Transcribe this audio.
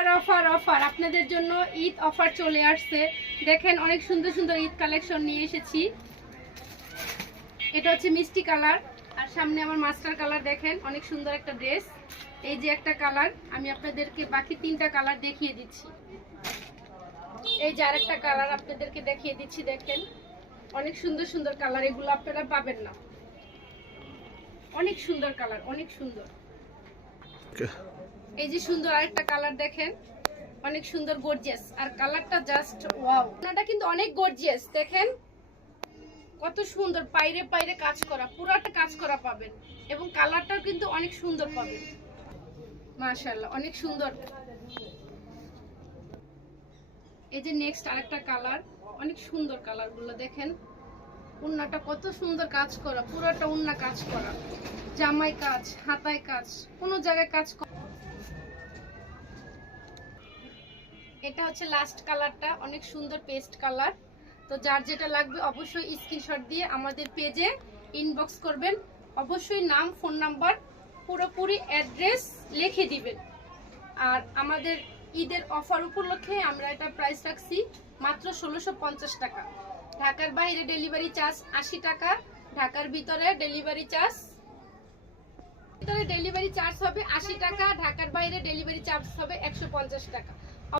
Offer offer offer আপনাদের জন্য Eid offer চলে আসছে। দেখেন অনেক সুন্দর সুন্দর ঈদ কালেকশন নিয়ে এসেছি। এটা হচ্ছে মিষ্টি কালার আর সামনে আমার মাস্টার কালার। দেখেন অনেক সুন্দর একটা ড্রেস। এই যে একটা কালার, আমি আপনাদেরকে বাকি তিনটা কালার দেখিয়ে দিচ্ছি। এই যে আরেকটা কালার আপনাদেরকে দেখিয়ে দিচ্ছি। দেখেন অনেক সুন্দর সুন্দর কালার, এগুলো আপনারা পাবেন না। অনেক সুন্দর কালার, অনেক সুন্দর। এই যে সুন্দর আরেকটা কালার দেখেন, অনেক সুন্দর গর্জিয়াস, আর কালারটা জাস্ট ওয়াও। ওনাটা কিন্তু অনেক গর্জিয়াস। দেখেন কত সুন্দর, পাইরে পাইরে কাজ করা, পুরাটা কাজ করা পাবেন এবং কালারটাও কিন্তু অনেক সুন্দর পাবেন। মাশাআল্লাহ অনেক সুন্দর। এই যে নেক্সট আরেকটা কালার, অনেক সুন্দর কালারগুলো দেখেন। উন্নাটা কত সুন্দর কাজ করা, পুরোটা উন্না কাজ করা, জামাই কাজ, হাতায় কাজ, কোনো জায়গায় কাজ করা। এটা হচ্ছে লাস্ট কালারটা, অনেক সুন্দর পেস্ট কালার। তো যার যেটা লাগবে অবশ্যই স্ক্রিনশট দিয়ে আমাদের পেজে ইনবক্স করবেন। অবশ্যই নাম, ফোন নাম্বার, পুরোপুরি অ্যাড্রেস লিখে দিবেন। আর আমাদের ঈদের অফার উপলক্ষে আমরা এটা প্রাইস রাখছি মাত্র 1650 টাকা। ঢাকার বাইরে ডেলিভারি চার্জ 80 টাকা, ঢাকার ভিতরে ডেলিভারি চার্জ হবে 80 টাকা, ঢাকার বাইরে ডেলিভারি চার্জ হবে 150 টাকা।